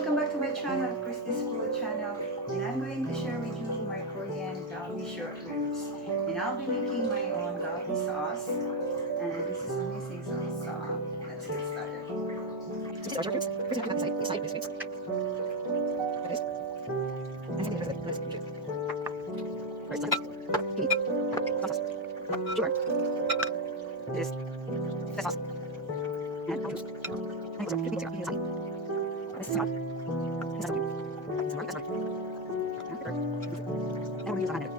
welcome back to my channel, Christy's Food Channel, and I'm going to share with you my Korean Galbi short ribs. And I'll be making my own Galbi sauce, and this is amazing sauce. So let's get started. So these are short ribs. The first thing I have to have inside is side ribs. Like this. And then let's usually. First, sauce. Kiwi. Sauce. Sugar. This. The sauce. And apple juice. And it's should be inside. This is hot. This is hot. This is hot. That's hot. And pepper. And we'll use a lemon.